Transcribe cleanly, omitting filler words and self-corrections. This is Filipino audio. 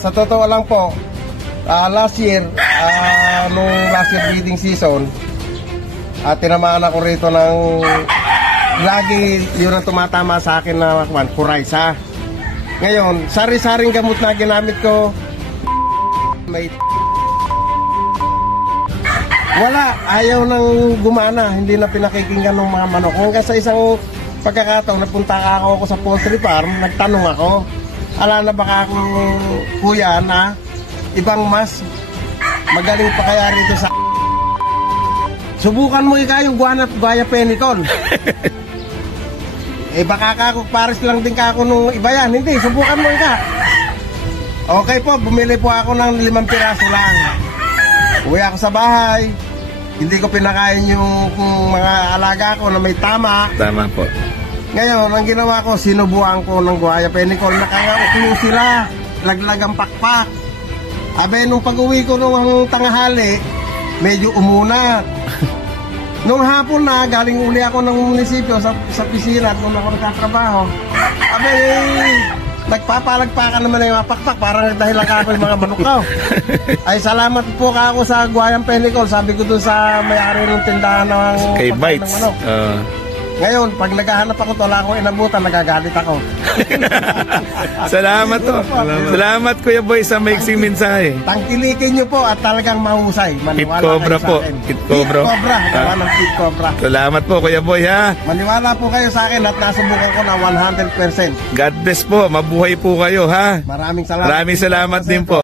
Sa totoo lang po, last year, nung last year breeding season, tinamaan ako rito ng lagi yun ang tumatama sa akin na Coryza. Ngayon, sari-saring gamot na ginamit ko, may wala, ayaw nang gumana, hindi na pinakikinggan ng mga manok. Hanggang sa isang pagkakataon, napunta ako sa poultry farm, nagtanong ako, ala na baka akong kuya na ibang mas magaling pa kaya rito sa subukan mo ika yung guaya penicol. Baka ako pares lang din ka ako nung iba yan. Hindi, subukan mo ika. Okay po, bumili po ako ng 5 piraso lang. Uwi ako sa bahay, hindi ko pinakain yung mga alaga ko na may tama. Tama po. Ngayon, ang ginawa ko, sinubuan ko ng guaya penicol. Nakakauklo sila, laglagang pakpak. Abe, nung pag-uwi ko nung tanghali, medyo umunat. Nung hapon na, galing uli ako ng munisipyo sa pisina kung ako nagtatrabaho. Abe, nagpapalagpakan naman yung mga pakpak, parang dahil lang ako yung mga manok ko. Ay, salamat po ka ako sa guayang penicol. Sabi ko dun sa may-ari ng tindahan ng kay Bites. Ngayon, pag naghahanap ako, wala akong inabutan, nagagalit ako. Salamat to. Salamat Kuya Boy sa maiksing mensahe. Tangkilikin nyo po at talagang mahusay. Kit Cobra po. Kit Cobra. Gawa ng Kit Cobra. Salamat po Kuya Boy ha. Maniwala po kayo sa akin at nasubukan ko na 100%. God bless po. Mabuhay po kayo ha. Maraming salamat. Maraming salamat din po.